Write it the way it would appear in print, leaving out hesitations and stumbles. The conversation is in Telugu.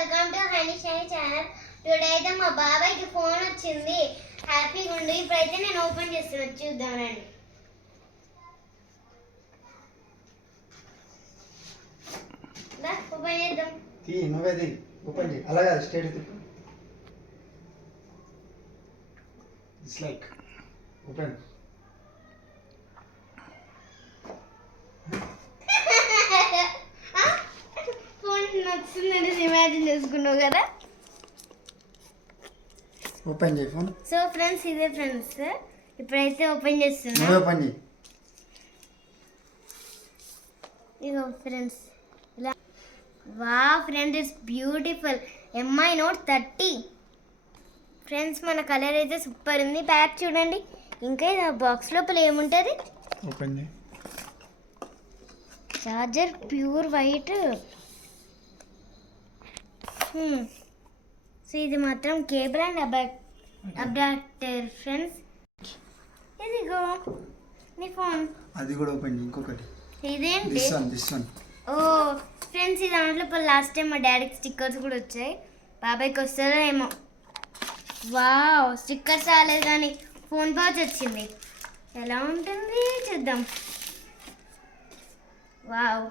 Welcome to honey shy channel. Today అయితే మా బాబాయ్కి ఫోన్ వచ్చింది. హ్యాపీగా ఉండి ఇప్పుడైతే నేను ఓపెన్ చేస్తున్నా, చూద్దాం రండి. ఓపెన్ చేద్దాం. నువ్వేది ఓపెన్ చేయి. అలాగా state Tippu. It's like open. Phone నచ్చిందని ఇమాజిన్ చేసుకున్నావు కదా. ఓపెన్ చేయి ఫోన్. సో ఫ్రెండ్స్, ఇదే ఫ్రెండ్స్ ఇప్పుడైతే ఓపెన్ చేస్తున్నా. నువ్వే ఓపెన్ చేయి. ఇగో ఫ్రెండ్స్, ఇలా వా friends, it's beautiful. MI note 30 friends. మన కలర్ అయితే సూపర్ ఉంది. ప్యాక్ చూడండి. ఇంకా ఇది బాక్స్ లోపల ఏముంటుంది? ఓపెన్ చేయి. Charger pure white. సో ఇది మాత్రం కేబుల్ అండ్ అడాప్టర్ ఫ్రెండ్స్. ఇదిగో నీ ఫోన్. అది కూడా ఓపెన్ చేయి. ఇంకొకటి ఇదేంటి? This one. ఓ ఫ్రెండ్స్, ఈ దాంట్లో లాస్ట్ టైం మా డాడీకి స్టిక్కర్స్ కూడా వచ్చాయి. బాబాయ్కి వస్తుందో ఏమో. వావ్, స్టిక్కర్స్ రాలేదు కానీ ఫోన్ పౌచ్ వచ్చింది. ఎలా ఉంటుంది చూద్దాం. వావ్.